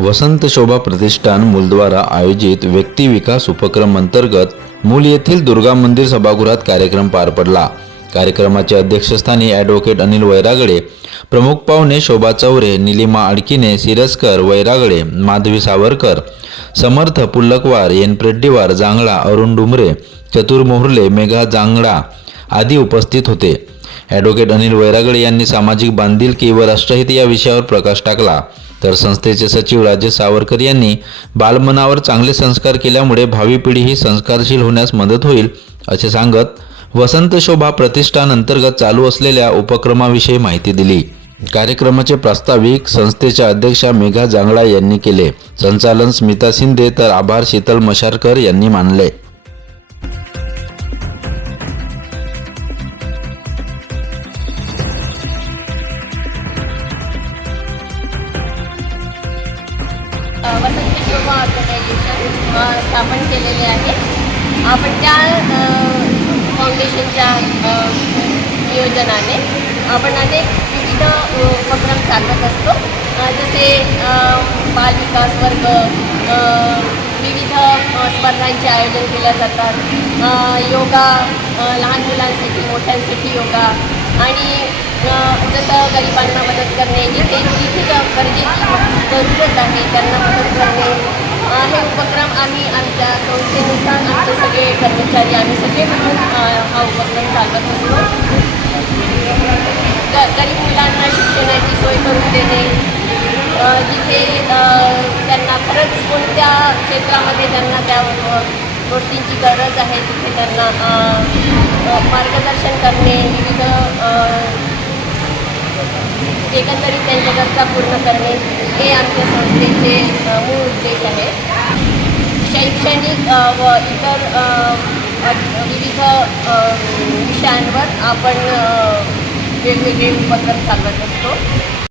वसंत शोभा प्रतिष्ठान मूलद्वारा आयोजित व्यक्ती विकास उपक्रम अंतर्गत मूल येथील दुर्गा मंदिर सभागृहात कार्यक्रम पार पडला. कार्यक्रमाच्या अध्यक्षस्थानी ॲडव्होकेट अनिल वैरागडे प्रमुख पाहुणे शोभा चौरे निलिमा अडकिने सिरस्कर वैरागडे माधवी सावरकर समर्थ पुल्लकवार एन प्रेड्डीवार जांगळा अरुण डुमरे चतुर मोहर्ले मेघा जांगडा आदी उपस्थित होते. ॲडव्होकेट अनिल वैरागडे यांनी सामाजिक बांधिलकी व राष्ट्रहित या विषयावर प्रकाश टाकला. तर संस्थेचे सचिव राजेश सावरकर यांनी बालमनावर चांगले संस्कार केल्यामुळे भावी पिढी ही संस्कारशील होण्यास मदत होईल असे सांगत वसंत शोभा प्रतिष्ठान अंतर्गत चालू असलेल्या उपक्रमाविषयी माहिती दिली. कार्यक्रमाचे प्रास्ताविक संस्थेच्या अध्यक्षा मेघा जांगडा यांनी केले. संचालन स्मिता शिंदे तर आभार शीतल मशारकर यांनी मानले. वसंत शोभा ऑर्गनायझेशन स्थापन केलेले आहे. आपण त्या फाउंडेशनच्या नियोजनाने आपण अनेक विविध उपक्रम चालवत असतो. जसे बालविकास वर्ग विविध स्पर्धांचे आयोजन केल्या जातात योगा लहान मुलांसाठी मोठ्यांसाठी योगा आणि जसं गरिबांना मदत करणे जिथे जिथे गरजेची जरूरत आहे. त्यांना मदत करणे अ, हे उपक्रम आम्ही आमच्या संस्थेनुसार आमचे सगळे कर्मचारी आम्ही सगळे मिळून हा उपक्रम चालवत असतो. ग गरीब मुलांना शिक्षणाची सोय करून देणे जिथे त्यांना खरंच कोणत्या क्षेत्रामध्ये त्यांना त्या गोष्टींची गरज आहे तिथे त्यांना मार्गदर्शन करणे विविध एकंदरीत त्यांच्या गरजा पूर्ण करणे हे आमच्या संस्थेचे मूळ उद्देश आहे. शैक्षणिक व इतर विविध विषयांवर आपण वेगवेगळे उपक्रम चालवत असतो.